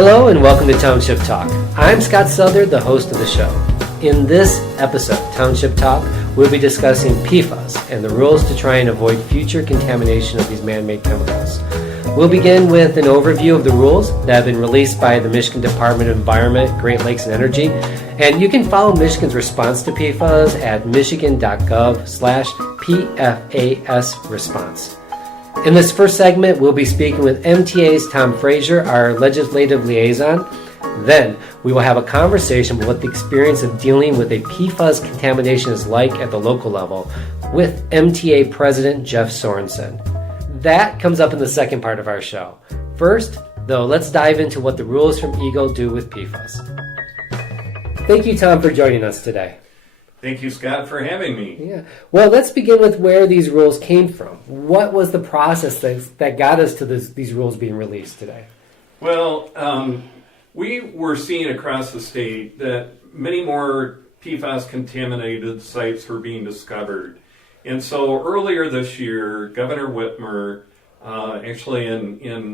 Hello and welcome to Township Talk. I'm Scott Southard, the host of the show. In this episode, Township Talk, we'll be discussing PFAS and the rules to try and avoid future contamination of these man-made chemicals. We'll begin with an overview of the rules that have been released by the Michigan Department of Environment, Great Lakes and Energy. And you can follow Michigan's response to PFAS at michigan.gov/PFAS response. In this first segment, we'll be speaking with MTA's Tom Frazier, our legislative liaison. Then, we will have a conversation about what the experience of dealing with a PFAS contamination is like at the local level with MTA President Jeff Sorensen. That comes up in the second part of our show. First, though, let's dive into what the rules from EGLE do with PFAS. Thank you, Tom, for joining us today. Thank you, Scott, for having me. Yeah. Well, let's begin with where these rules came from. What was the process that got us to these rules being released today? Well, we were seeing across the state that many more PFAS-contaminated sites were being discovered. And so earlier this year, Governor Whitmer, actually in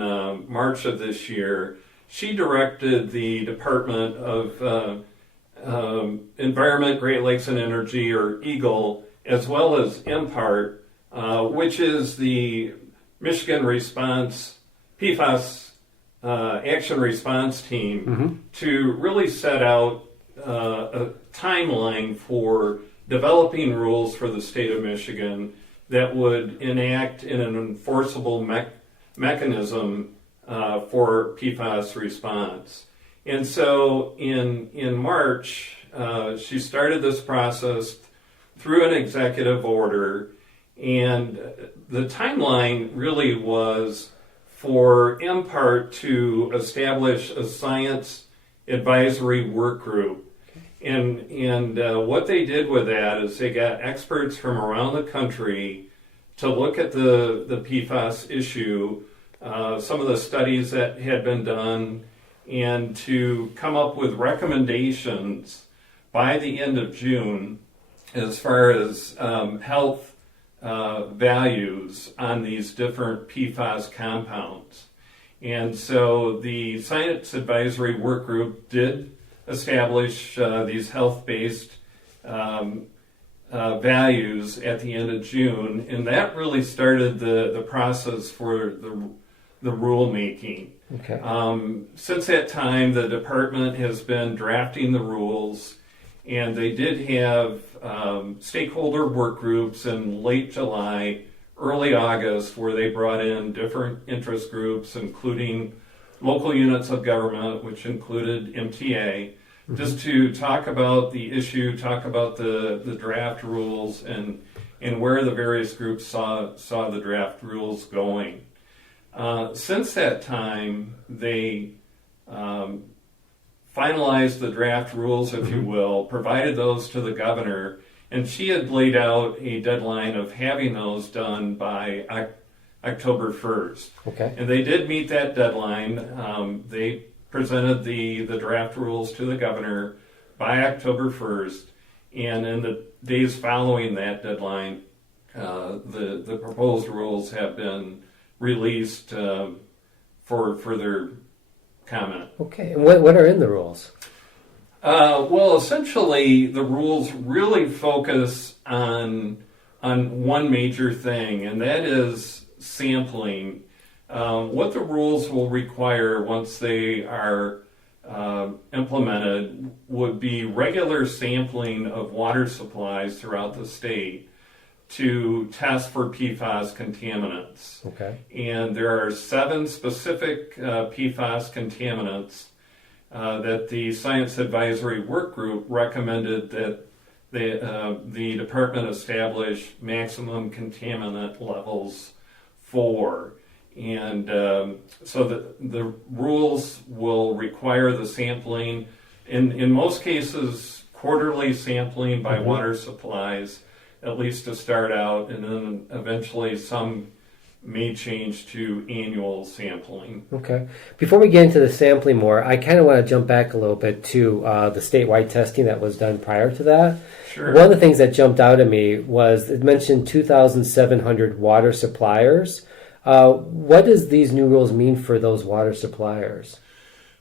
March of this year, she directed the Department of Environment, Great Lakes and Energy, or EGLE, as well as MPART, which is the Michigan Response PFAS Action Response Team, to really set out a timeline for developing rules for the state of Michigan that would enact an enforceable mechanism for PFAS response. And so in March, she started this process through an executive order, and the timeline really was for MPART to establish a science advisory work group. And what they did with that is they got experts from around the country to look at the PFAS issue, some of the studies that had been done, and to come up with recommendations by the end of June as far as health values on these different PFAS compounds. And so the Science Advisory Work Group did establish these health-based values at the end of June, and that really started the process for the rulemaking. Okay. Since that time, the department has been drafting the rules, and they did have stakeholder work groups in late July, early August, where they brought in different interest groups, including local units of government, which included MTA, just to talk about the issue, talk about the draft rules, and where the various groups saw the draft rules going. Since that time, they finalized the draft rules, if you will, provided those to the governor, and she had laid out a deadline of having those done by October 1st. Okay. And they did meet that deadline. They presented the draft rules to the governor by October 1st, and in the days following that deadline, the proposed rules have been released for further comment. Okay, and what are in the rules? Well, essentially, the rules really focus on one major thing, and that is sampling. What the rules will require once they are implemented would be regular sampling of water supplies throughout the state to test for PFAS contaminants. Okay. And there are 7 specific PFAS contaminants that the Science Advisory Work Group recommended that the department establish maximum contaminant levels for. And so the rules will require the sampling, in most cases, quarterly sampling by water supplies, at least to start out, and then eventually some may change to annual sampling. Okay. Before we get into the sampling more, I kind of want to jump back a little bit to the statewide testing that was done prior to that. Sure. One of the things that jumped out at me was it mentioned 2,700 water suppliers. What does these new rules mean for those water suppliers?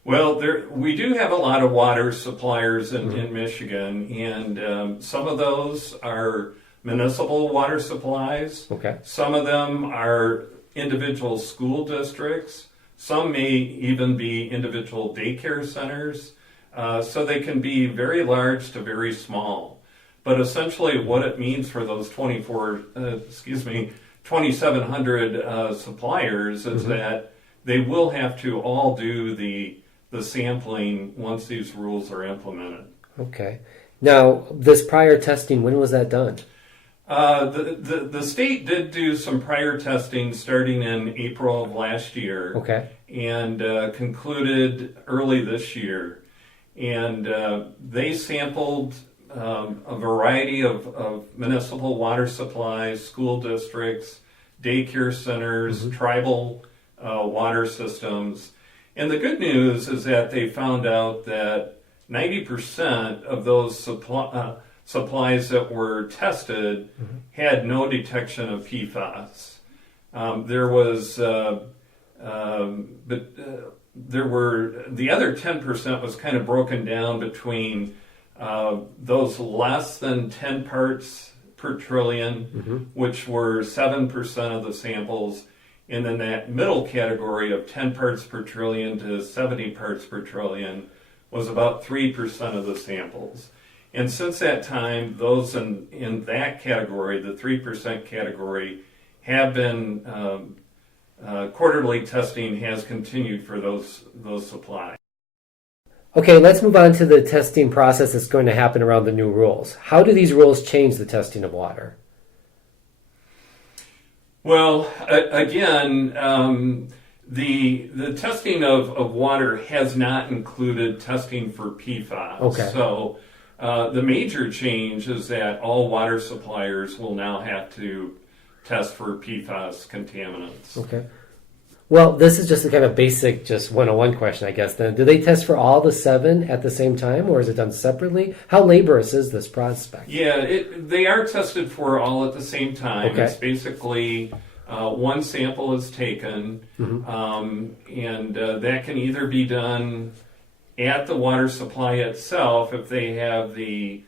Well, we do have a lot of water suppliers in Michigan, and some of those are municipal water supplies. Okay. Some of them are individual school districts. Some may even be individual daycare centers. So they can be very large to very small. But essentially what it means for those 2,700 suppliers is that they will have to all do the sampling once these rules are implemented. Okay. Now, this prior testing, when was that done? The state did do some prior testing starting in April of last year. Okay. And concluded early this year. And they sampled a variety of municipal water supplies, school districts, daycare centers, tribal water systems. And the good news is that they found out that 90% of those supplies that were tested had no detection of PFAS. There were the other 10% was kind of broken down between those less than 10 parts per trillion, which were 7% of the samples, and then that middle category of 10 parts per trillion to 70 parts per trillion was about 3% of the samples. And since that time, those in that category, the 3% category, have been quarterly testing has continued for those supplies. Okay, let's move on to the testing process that's going to happen around the new rules. How do these rules change the testing of water? Well, again, the testing of water has not included testing for PFAS. Okay. So the major change is that all water suppliers will now have to test for PFAS contaminants. Okay. Well, this is just a kind of basic, just 101 question, I guess. Then, do they test for all the 7 at the same time, or is it done separately? How laborious is this prospect? Yeah, they are tested for all at the same time. Okay. It's basically one sample is taken, and that can either be done at the water supply itself if they have the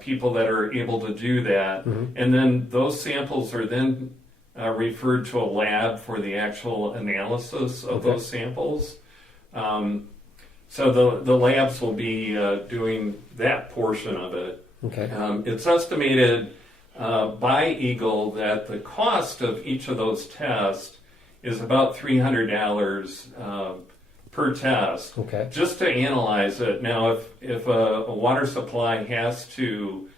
people that are able to do that, and then those samples are then referred to a lab for the actual analysis of those samples. So the labs will be doing that portion of it. Okay. It's estimated by Eagle that the cost of each of those tests is about $300 per test, just to analyze it. Now, if a water supply has to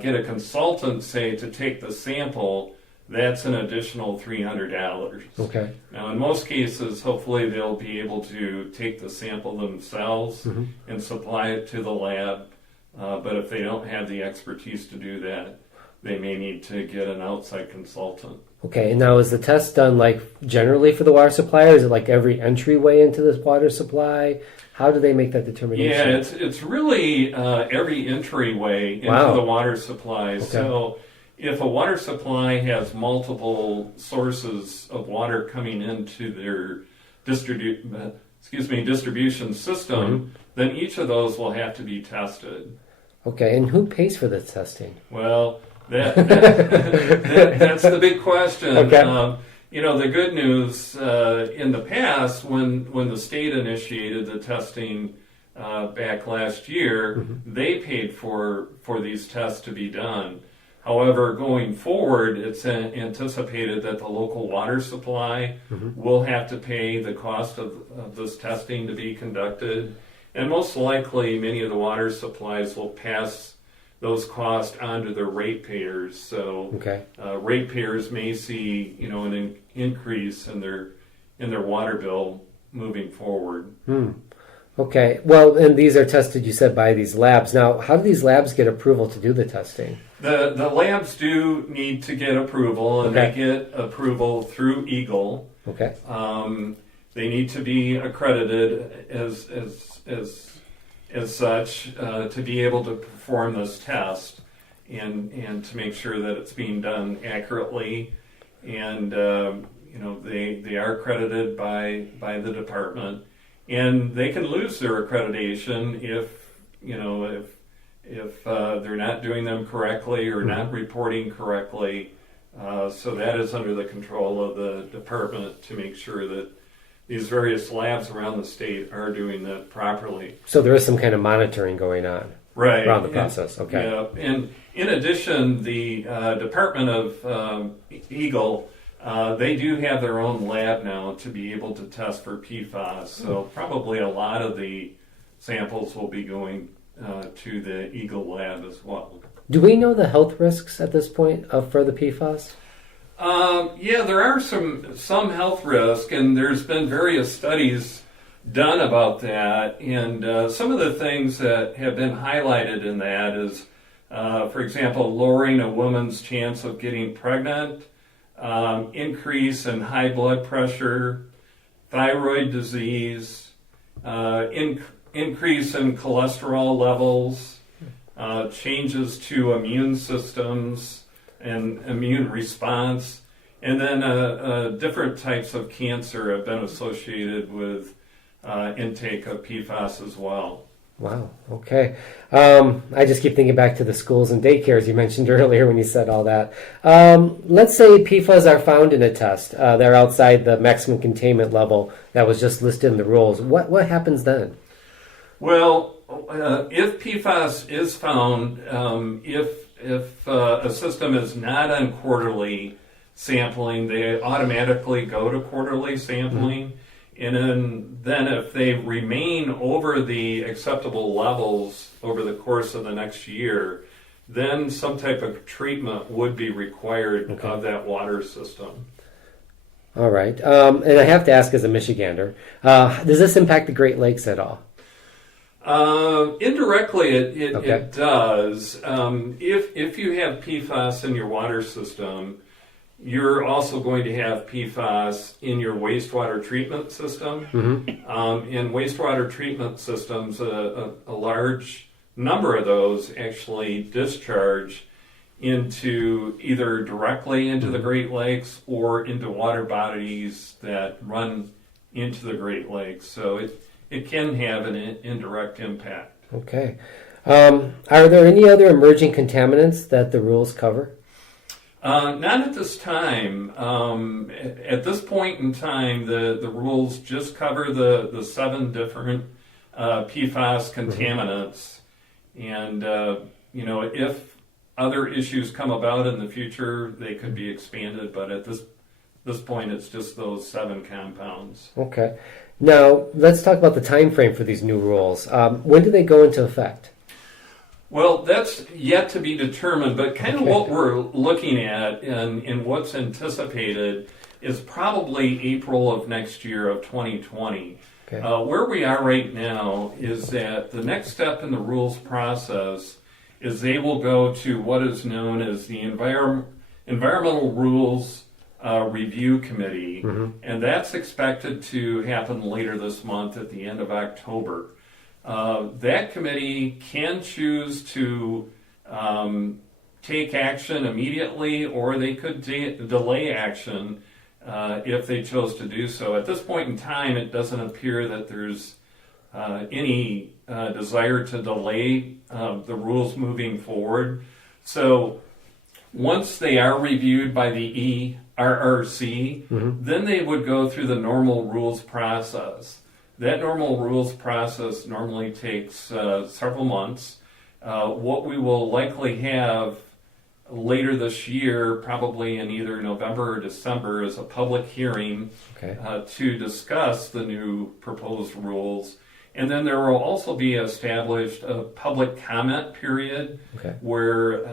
get a consultant, say, to take the sample, that's an additional $300. Okay. Now, in most cases, hopefully they'll be able to take the sample themselves and supply it to the lab. But if they don't have the expertise to do that, they may need to get an outside consultant. Okay, and now is the test done like generally for the water supply, or is it like every entryway into this water supply? How do they make that determination? Yeah, it's really every entryway into the water supply. Okay. So if a water supply has multiple sources of water coming into their distribution system, then each of those will have to be tested. Okay, and who pays for the testing? Well, that's the big question. Okay. The good news in the past, when the state initiated the testing back last year, they paid for these tests to be done. However, going forward, it's anticipated that the local water supply will have to pay the cost of this testing to be conducted. And most likely, many of the water supplies will pass those costs onto their ratepayers. So ratepayers may see, an increase in their water bill moving forward. Okay. Well, and these are tested, you said, by these labs. Now, how do these labs get approval to do the testing? The labs do need to get approval, and they get approval through Eagle. Okay. They need to be accredited as such to be able to perform this test and to make sure that it's being done accurately. And they are accredited by the department, and they can lose their accreditation if they're not doing them correctly or not reporting correctly. So that is under the control of the department to make sure that these various labs around the state are doing that properly. So there is some kind of monitoring going on around the process. Okay. Yeah, and in addition, the Department of Eagle, they do have their own lab now to be able to test for PFAS. So probably a lot of the samples will be going to the Eagle lab as well. Do we know the health risks at this point for the PFAS? Yeah, there are some health risk, and there's been various studies done about that. And some of the things that have been highlighted in that is, for example, lowering a woman's chance of getting pregnant, increase in high blood pressure, thyroid disease, increase in cholesterol levels, changes to immune systems and immune response, and then different types of cancer have been associated with intake of PFAS as well. Wow. Okay. I just keep thinking back to the schools and daycares you mentioned earlier when you said all that. Let's say PFAS are found in a test. They're outside the maximum containment level that was just listed in the rules. What happens then? Well, if PFAS is found, if a system is not on quarterly sampling, they automatically go to quarterly sampling. And then if they remain over the acceptable levels over the course of the next year, then some type of treatment would be required of that water system. All right. And I have to ask as a Michigander, does this impact the Great Lakes at all? Indirectly, it does. If you have PFAS in your water system, you're also going to have PFAS in your wastewater treatment system. In wastewater treatment systems, a large number of those actually discharge into either directly into the Great Lakes or into water bodies that run into the Great Lakes. So it can have an indirect impact. Okay. Are there any other emerging contaminants that the rules cover? Not at this time. At this point in time, the rules just cover the 7 different PFAS contaminants. And, if other issues come about in the future, they could be expanded. But at this point, it's just those 7 compounds. Okay. Now, let's talk about the time frame for these new rules. When do they go into effect? Well, that's yet to be determined, but kind of what we're looking at and what's anticipated is probably April of next year of 2020. Okay. Where we are right now is that the next step in the rules process is they will go to what is known as the Environmental Rules Review Committee, and that's expected to happen later this month at the end of October. That committee can choose to take action immediately, or they could delay action if they chose to do so. At this point in time, it doesn't appear that there's any desire to delay the rules moving forward. So once they are reviewed by the ERRC, then they would go through the normal rules process. That normal rules process normally takes several months. What we will likely have later this year, probably in either November or December, is a public hearing to discuss the new proposed rules. And then there will also be established a public comment period where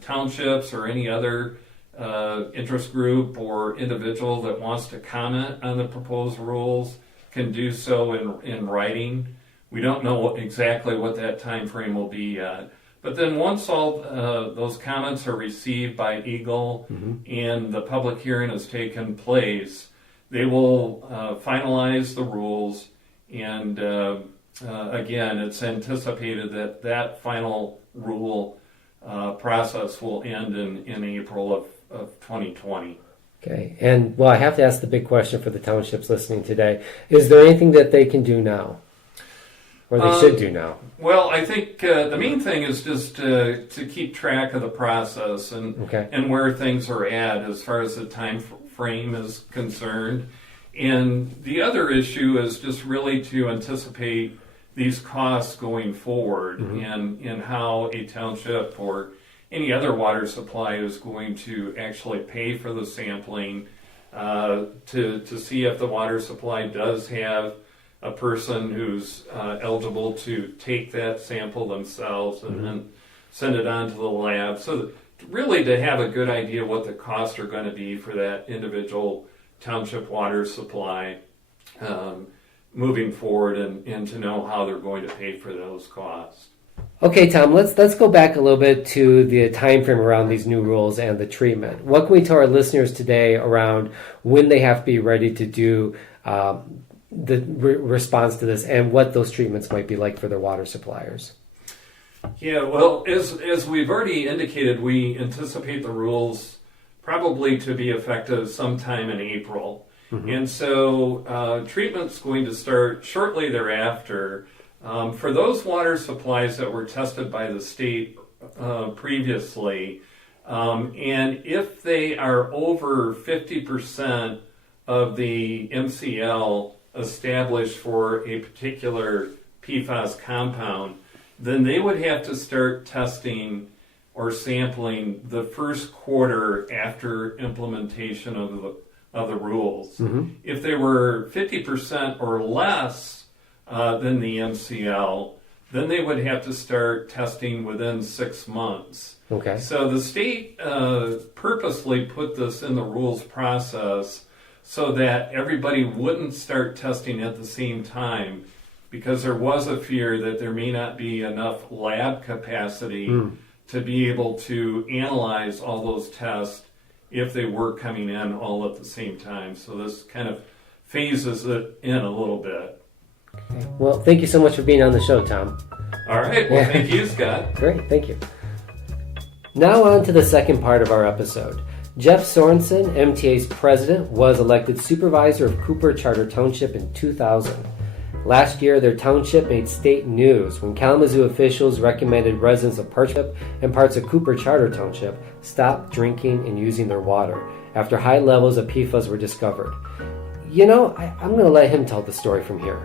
townships or any other interest group or individual that wants to comment on the proposed rules can do so in writing. We don't know exactly what that time frame will be yet. But then once all those comments are received by Eagle and the public hearing has taken place, they will finalize the rules. And again, it's anticipated that final rule process will end in April of 2020. Okay, and well, I have to ask the big question for the townships listening today. Is there anything that they can do now? Or they should do now? Well, I think the main thing is just to keep track of the process and where things are at as far as the time frame is concerned. And the other issue is just really to anticipate these costs going forward and how a township or any other water supply is going to actually pay for the sampling to see if the water supply does have a person who's eligible to take that sample themselves and then send it on to the lab. So really to have a good idea what the costs are going to be for that individual township water supply moving forward and to know how they're going to pay for those costs. Okay, Tom, let's go back a little bit to the time frame around these new rules and the treatment. What can we tell our listeners today around when they have to be ready to do the response to this and what those treatments might be like for their water suppliers? Yeah, well, as we've already indicated, we anticipate the rules probably to be effective sometime in April. And so treatment's going to start shortly thereafter. For those water supplies that were tested by the state previously, and if they are over 50% of the MCL established for a particular PFAS compound, then they would have to start testing or sampling the first quarter after implementation of the rules. If they were 50% or less than the MCL, then they would have to start testing within 6 months. Okay. So the state purposely put this in the rules process so that everybody wouldn't start testing at the same time, because there was a fear that there may not be enough lab capacity to be able to analyze all those tests if they were coming in all at the same time. So this kind of phases it in a little bit. Okay. Well, thank you so much for being on the show, Tom. All right. Well, thank you, Scott. Great. Thank you. Now on to the second part of our episode. Jeff Sorensen, MTA's president, was elected supervisor of Cooper Charter Township in 2000. Last year, their township made state news when Kalamazoo officials recommended residents of Parchment and parts of Cooper Charter Township stop drinking and using their water after high levels of PFAS were discovered. You know, I'm going to let him tell the story from here.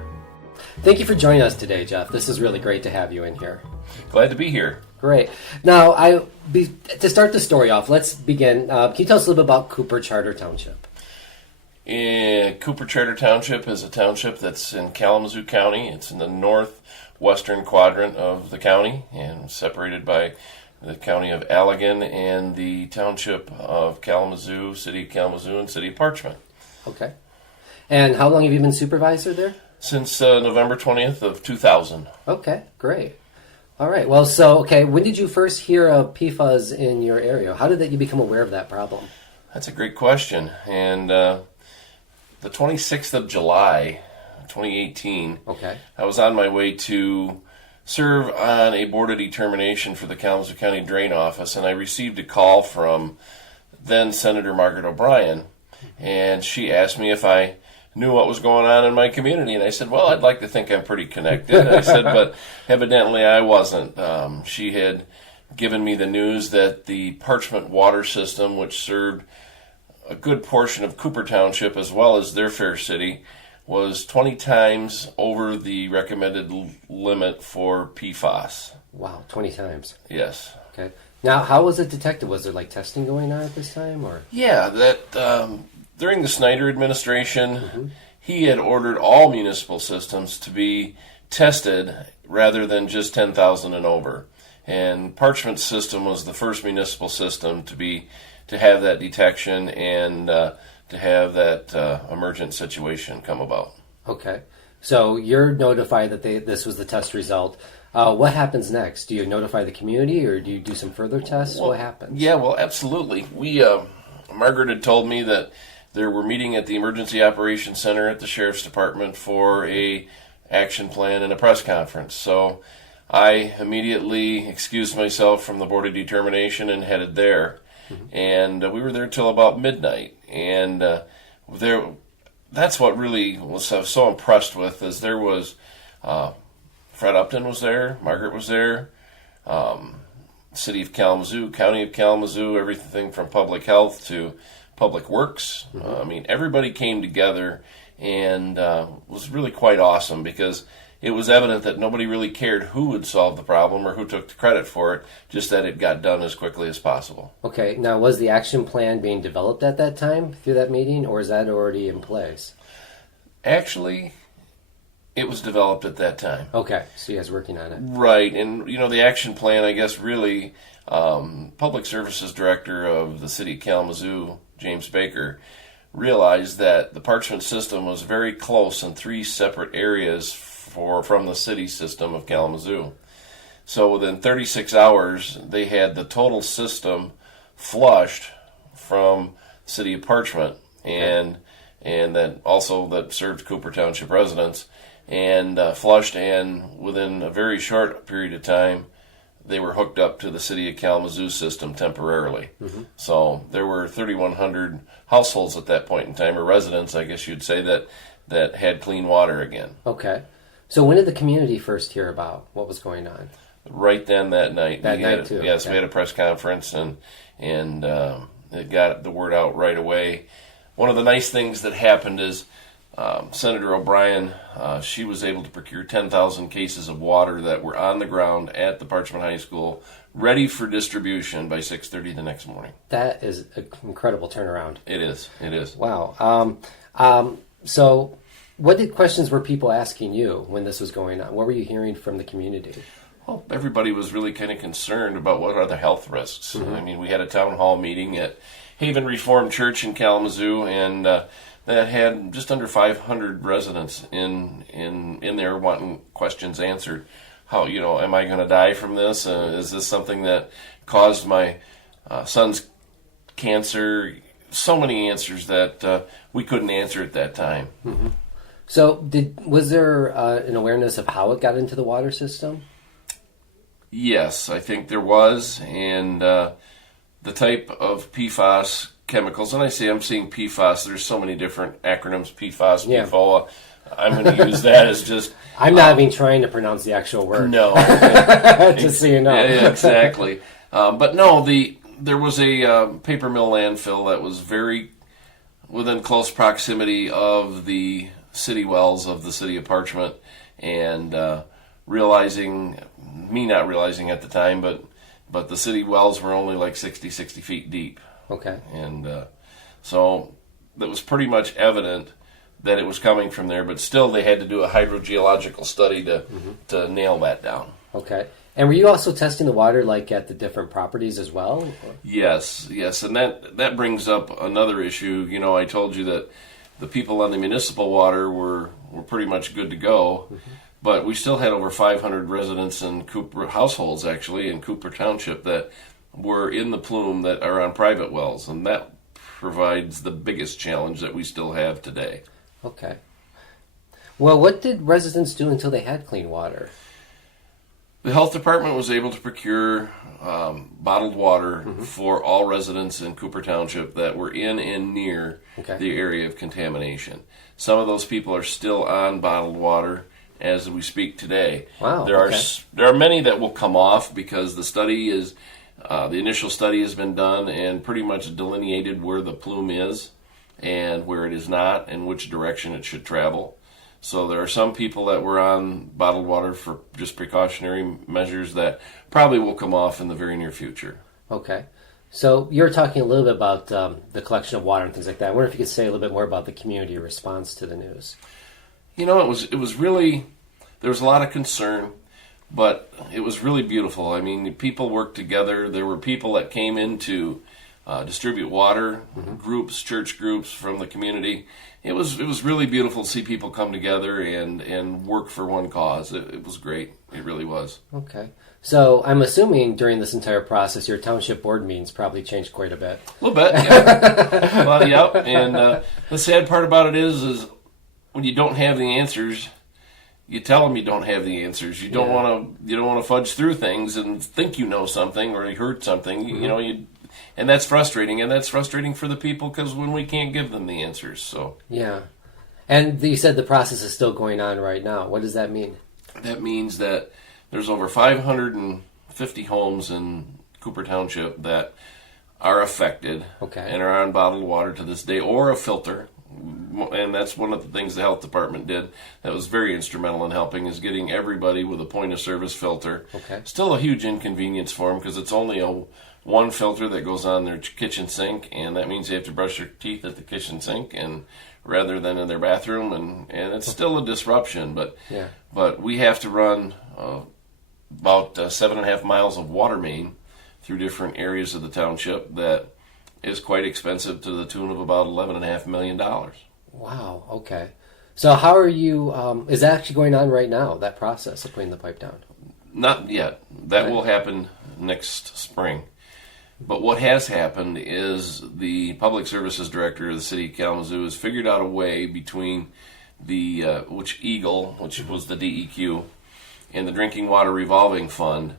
Thank you for joining us today, Jeff. This is really great to have you in here. Glad to be here. Great. Now, to start the story off, let's begin. Can you tell us a little bit about Cooper Charter Township? Cooper Charter Township is a township that's in Kalamazoo County. It's in the northwestern quadrant of the county and separated by the county of Allegan and the township of Kalamazoo, city of Kalamazoo, and city of Parchment. Okay. And how long have you been supervisor there? Since November 20th of 2000. Okay, great. All right. Well, when did you first hear of PFAS in your area? How did you become aware of that problem? That's a great question. And the 26th of July, 2018, I was on my way to serve on a board of determination for the Kalamazoo County Drain Office, and I received a call from then Senator Margaret O'Brien, and she asked me if I knew what was going on in my community, and I said, well, I'd like to think I'm pretty connected. I said, but evidently I wasn't. She had given me the news that the Parchment water system, which served a good portion of Cooper Township as well as their fair city, was 20 times over the recommended limit for PFAS. Wow, 20 times. Yes. Okay. Now, how was it detected? Was there testing going on at this time, or? Yeah, that during the Snyder administration, he had ordered all municipal systems to be tested rather than just 10,000 and over. And Parchment's system was the first municipal system to have that detection and to have that emergent situation come about. Okay. So you're notified that this was the test result. What happens next? Do you notify the community, or do you do some further tests? What happens? Yeah, well, absolutely. Margaret had told me that they were meeting at the Emergency Operations Center at the Sheriff's Department for a action plan and a press conference. So I immediately excused myself from the Board of Determination and headed there. And we were there till about midnight. And that's what really I was so impressed with, is there was Fred Upton was there, Margaret was there, City of Kalamazoo, County of Kalamazoo, everything from public health to public works. I mean, everybody came together and was really quite awesome, because it was evident that nobody really cared who would solve the problem or who took the credit for it, just that it got done as quickly as possible. Okay, now was the action plan being developed at that time through that meeting, or is that already in place? Actually, it was developed at that time. Okay, so you guys were working on it. Right, and the action plan, I guess, really, Public Services Director of the City of Kalamazoo, James Baker, realized that the parchment system was very close in 3 separate areas from the city system of Kalamazoo. So within 36 hours, they had the total system flushed from the city of Parchment, and then also that served Cooper Township residents, and flushed, and within a very short period of time, they were hooked up to the city of Kalamazoo system temporarily. So there were 3,100 households at that point in time, or residents, I guess you'd say, that had clean water again. Okay. So when did the community first hear about what was going on? Right then, that night. That night too. Yes, okay. We had a press conference, and it got the word out right away. One of the nice things that happened is Senator O'Brien, she was able to procure 10,000 cases of water that were on the ground at the Parchment High School, ready for distribution by 6:30 the next morning. That is an incredible turnaround. It is. Wow. So what questions were people asking you when this was going on? What were you hearing from the community? Well, everybody was really kind of concerned about what are the health risks. I mean, we had a town hall meeting at Haven Reformed Church in Kalamazoo, and that had just under 500 residents in there wanting questions answered. How, am I going to die from this? Is this something that caused my son's cancer? So many answers that we couldn't answer at that time. So was there an awareness of how it got into the water system? Yes, I think there was, and the type of PFAS chemicals, and I'm seeing PFAS, there's so many different acronyms, PFAS, PFOA. I'm going to use that as just... I'm not even trying to pronounce the actual word. No. Just so you know. Yeah, exactly. But no, there was a paper mill landfill that was very within close proximity of the city wells of the city of Parchment, and not realizing at the time, but the city wells were only like 60 feet deep. Okay. And so that was pretty much evident that it was coming from there, but still they had to do a hydrogeological study to nail that down. Okay. And were you also testing the water like at the different properties as well? Yes, and that brings up another issue. I told you that the people on the municipal water were pretty much good to go, but we still had over 500 residents in Cooper, households actually, in Cooper Township that were in the plume that are on private wells, and that provides the biggest challenge that we still have today. Okay. Well, what did residents do until they had clean water? The health department was able to procure bottled water for all residents in Cooper Township that were in and near the area of contamination. Some of those people are still on bottled water as we speak today. Wow. There are many that will come off because the study is the initial study has been done and pretty much delineated where the plume is and where it is not and which direction it should travel. So there are some people that were on bottled water for just precautionary measures that probably will come off in the very near future. Okay. So you were talking a little bit about the collection of water and things like that. I wonder if you could say a little bit more about the community response to the news. It was really, there was a lot of concern, but it was really beautiful. I mean, people worked together. There were people that came in to distribute water, groups, church groups from the community. It was really beautiful to see people come together and work for one cause. It was great. It really was. Okay. So I'm assuming during this entire process, your township board meetings probably changed quite a bit. A little bit, yeah. Well, yeah. And the sad part about it is when you don't have the answers, you tell them you don't have the answers. You don't want to fudge through things and think you know something or you heard something. And that's frustrating. And that's frustrating for the people because when we can't give them the answers. So yeah. And you said the process is still going on right now. What does that mean? That means that there's over 550 homes in Cooper Township that are affected and are on bottled water to this day or a filter. And that's one of the things the health department did that was very instrumental in helping is getting everybody with a point of service filter. Still a huge inconvenience for them because it's only one filter that goes on their kitchen sink, and that means they have to brush their teeth at the kitchen sink and rather than in their bathroom, and it's still a disruption. But we have to run about 7.5 miles of water main through different areas of the township that is quite expensive to the tune of about $11.5 million. Wow, okay. So how are you, is that actually going on right now, that process of putting the pipe down? Not yet. That will happen next spring. But what has happened is the Public Services Director of the City of Kalamazoo has figured out a way between the, which was the DEQ, and the Drinking Water Revolving Fund,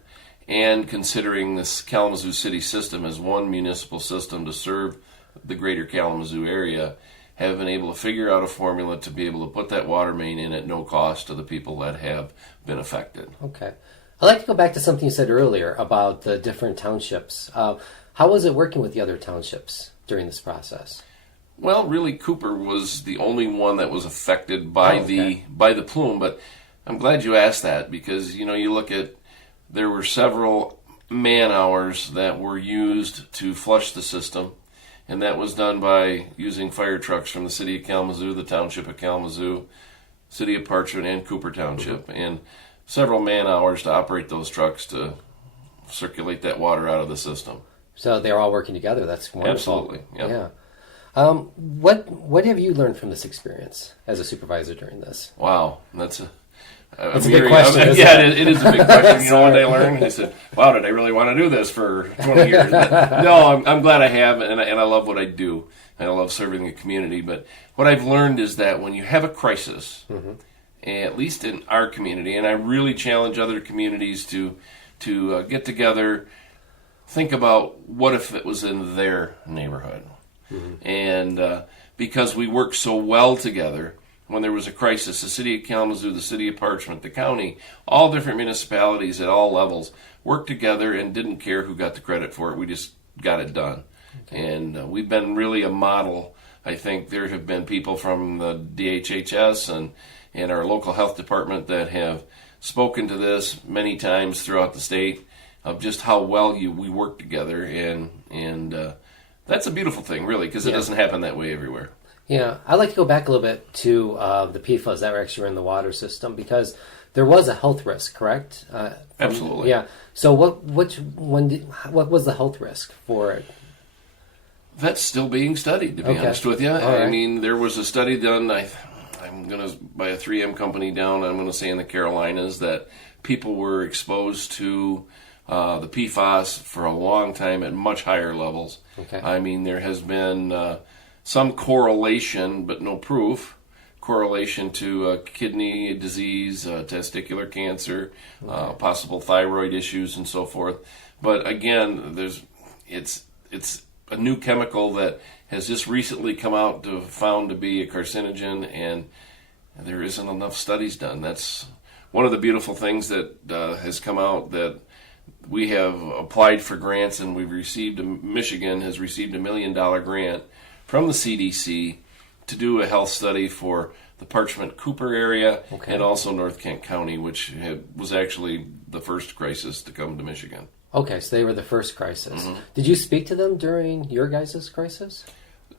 and considering this Kalamazoo City system as one municipal system to serve the greater Kalamazoo area, have been able to figure out a formula to be able to put that water main in at no cost to the people that have been affected. Okay. I'd like to go back to something you said earlier about the different townships. How was it working with the other townships during this process? Well, really, Cooper was the only one that was affected by the plume, but I'm glad you asked that because, you look at, there were several man-hours that were used to flush the system, and that was done by using fire trucks from the City of Kalamazoo, the Township of Kalamazoo, City of Parchment, and Cooper Township, and several man-hours to operate those trucks to circulate that water out of the system. So they're all working together. That's wonderful. Absolutely. Yep. Yeah. What have you learned from this experience as a supervisor during this? Wow, that's a big question. It is a big question. What I learned? I said, "Wow, did I really want to do this for 20 years?" But no, I'm glad I have, and I love what I do, and I love serving the community. But what I've learned is that when you have a crisis, at least in our community, and I really challenge other communities to get together. Think about what if it was in their neighborhood. And because we work so well together, when there was a crisis, the City of Kalamazoo, the City of Parchment, the county, all different municipalities at all levels worked together and didn't care who got the credit for it. We just got it done. And we've been really a model. I think there have been people from the DHHS and our local health department that have spoken to this many times throughout the state of just how well we work together, and that's a beautiful thing, really, because it doesn't happen that way everywhere. Yeah, I'd like to go back a little bit to the PFAS that were actually in the water system because there was a health risk, correct? Absolutely. Yeah. So what was the health risk for it? That's still being studied, to be honest with you. I mean, there was a study done. I'm going to by a 3M company down. I'm going to say in the Carolinas that people were exposed to the PFAS for a long time at much higher levels. I mean, there has been some correlation, but no proof, correlation to kidney disease, testicular cancer, possible thyroid issues, and so forth. But again, it's a new chemical that has just recently come out found to be a carcinogen, and there isn't enough studies done. That's one of the beautiful things that has come out, that we have applied for grants, and Michigan has received $1 million grant from the CDC to do a health study for the Parchment Cooper area and also North Kent County, which was actually the first crisis to come to Michigan. Okay, so they were the first crisis. Did you speak to them during your guys' crisis?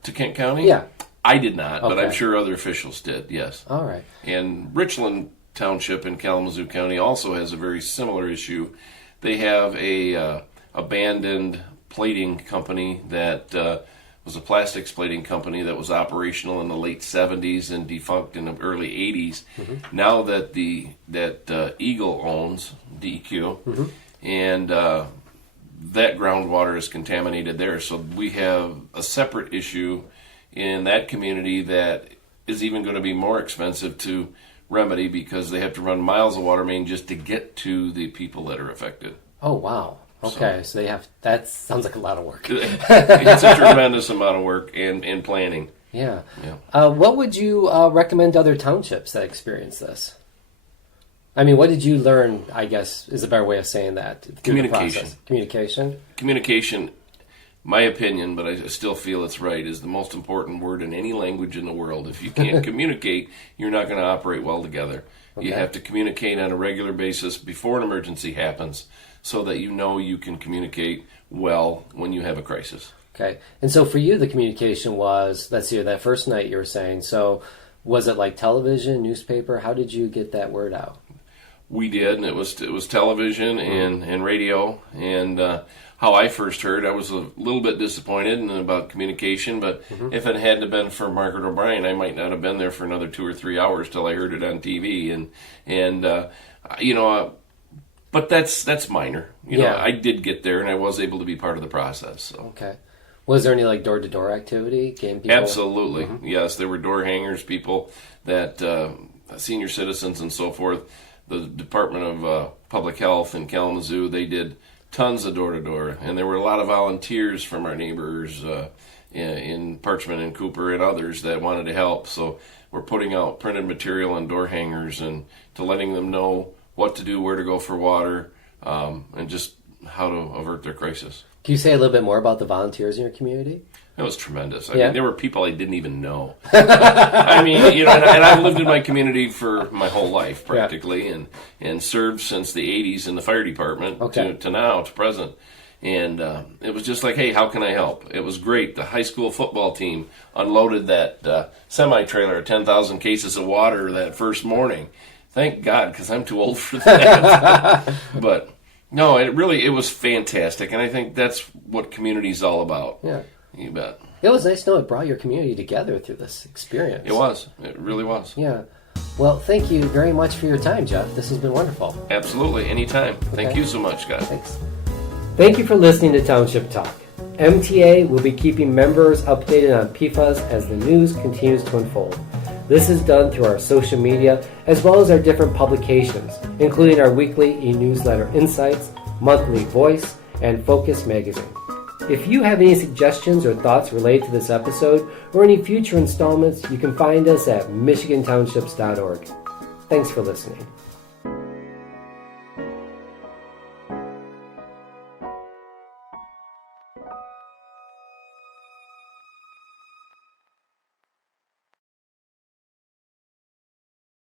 To Kent County? Yeah. I did not, but I'm sure other officials did, yes. All right. And Richland Township in Kalamazoo County also has a very similar issue. They have a abandoned plating company that was a plastics plating company that was operational in the late 70s and defunct in the early 80s. Now that Eagle owns DEQ, and that groundwater is contaminated there. So we have a separate issue in that community that is even going to be more expensive to remedy because they have to run miles of water main just to get to the people that are affected. Oh, wow. Okay, so they have, that sounds like a lot of work. It's a tremendous amount of work and planning. Yeah. What would you recommend to other townships that experience this? I mean, what did you learn, I guess, is a better way of saying that? Communication. Communication, my opinion, but I still feel it's right, is the most important word in any language in the world. If you can't communicate, you're not going to operate well together. Okay. You have to communicate on a regular basis before an emergency happens so that you know you can communicate well when you have a crisis. Okay. And so for you, the communication was, let's see, that first night you were saying, so was it like television, newspaper? How did you get that word out? We did, and it was television and radio. And how I first heard, I was a little bit disappointed about communication, but if it hadn't been for Margaret O'Brien, I might not have been there for another 2 or 3 hours till I heard it on TV. But that's minor. You know, I did get there, and I was able to be part of the process. So. Okay. Was there any like door-to-door activity? Game people? Absolutely. Yes, there were door hangers, people that senior citizens and so forth. The Department of Public Health in Kalamazoo, they did tons of door-to-door, and there were a lot of volunteers from our neighbors in Parchment and Cooper and others that wanted to help. So we're putting out printed material on door hangers and to letting them know what to do, where to go for water, and just how to avert their crisis. Can you say a little bit more about the volunteers in your community? It was tremendous. I mean, there were people I didn't even know. I mean, and I've lived in my community for my whole life practically, and served since the 80s in the fire department to now, to present. And it was just like, hey, how can I help? It was great. The high school football team unloaded that semi-trailer of 10,000 cases of water that first morning. Thank God, because I'm too old for that. But no, it was fantastic, and I think that's what community's all about. Yeah. You bet. It was nice to know it brought your community together through this experience. It was. It really was. Yeah. Well, thank you very much for your time, Jeff. This has been wonderful. Absolutely. Anytime. Thank you so much, Scott. Thanks. Thank you for listening to Township Talk. MTA will be keeping members updated on PFAS as the news continues to unfold. This is done through our social media as well as our different publications, including our weekly e-newsletter Insights, monthly Voice, and Focus magazine. If you have any suggestions or thoughts related to this episode or any future installments, you can find us at michigantownships.org. Thanks for listening.